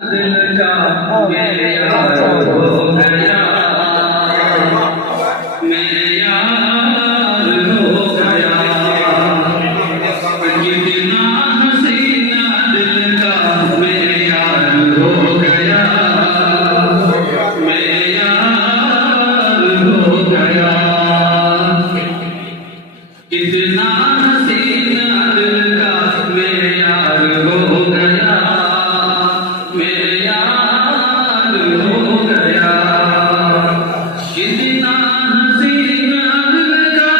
दिल का मेरे यार हो गया, मेरे यार हो गया, कितना हसीना दिल का मेरे यार हो गया, मेरे यार हो गया, कितना हसीना दिल का मेरे यार हो गया, मेरे यार हो गया, कितना हसीना दिल का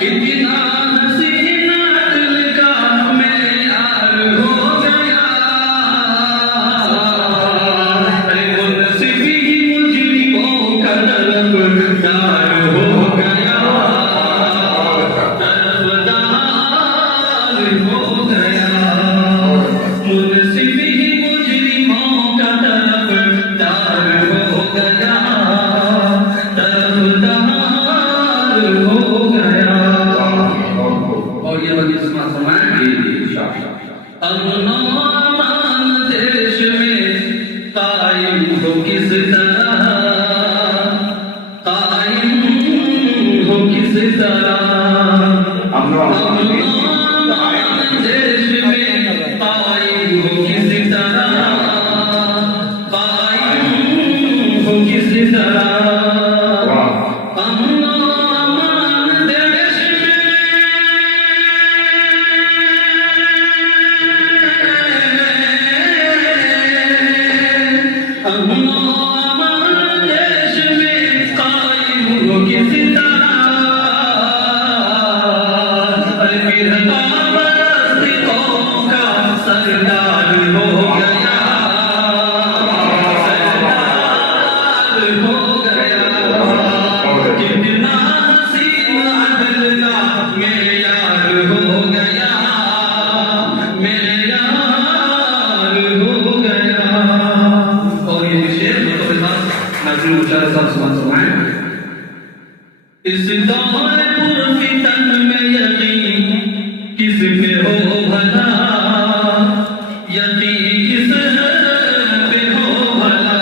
कितना हसीना दिल का मेरे यार हो गया, अरे मुनसिफ ही मुजरिमों का तरफदार हो गया, तरफदार हो गया, मुनसिफ ही मुजरिमों का तरफदार हो गया, तरफदार हो गया। और ये बड़ी समाज अमनो अमान देश में कायम हो किस तरह, कायम हो किस तरह, अमनो अमान देश में कायम हो किस तरह, कायम हो किस तरह, अमनो अमान देश अमनो अमान देश में कायम हो किस तरह, अरे फिरका परस्तियों का सरदार हो गया, सरदार हो गया, कितना हसीना दिल का मेरे यार हो गया, मेरे यार हो गया। और ये शेर तो के साथ नाज़रीन मुशाहिद साहब सुनाएं। इस दौर पुरफितन में यकीन किस पे हो भला, यकीन किस पे हो भला,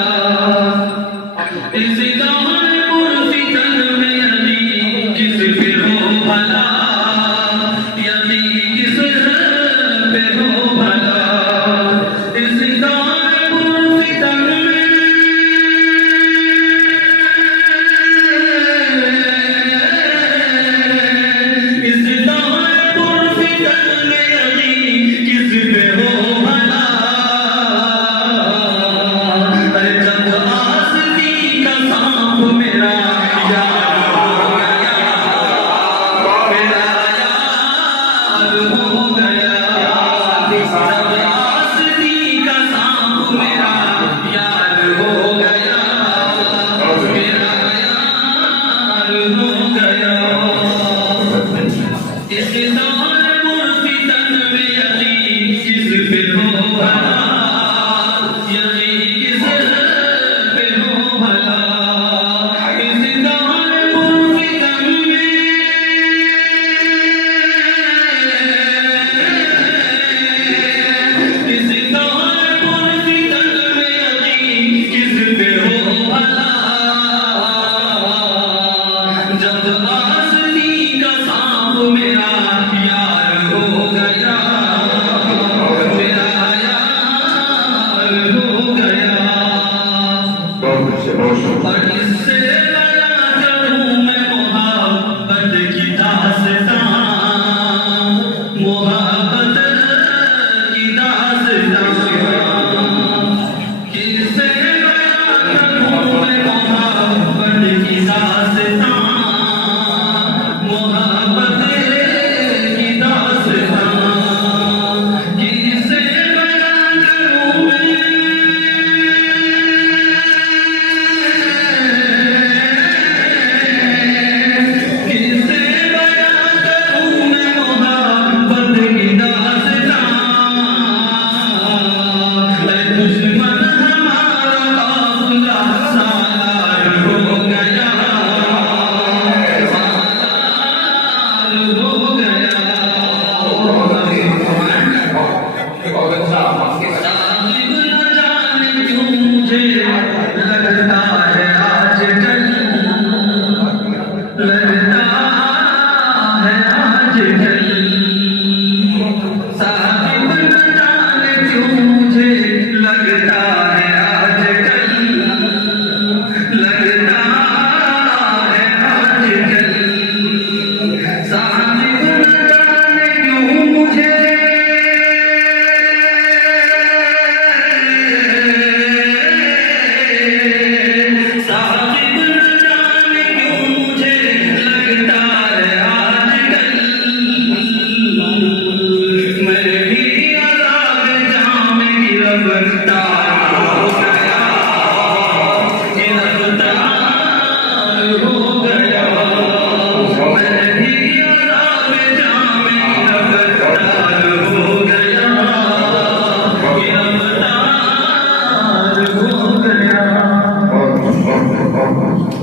इस दौर पुरफितन में यकीन किस पे हो भला, यकीन किस पे हो भला, इस दौर पुरफितन में इस दौर पुरफितन में यकीन किस पे हो भला, अरे जब आसती का सांप मेरा यार हो गया, मेरा है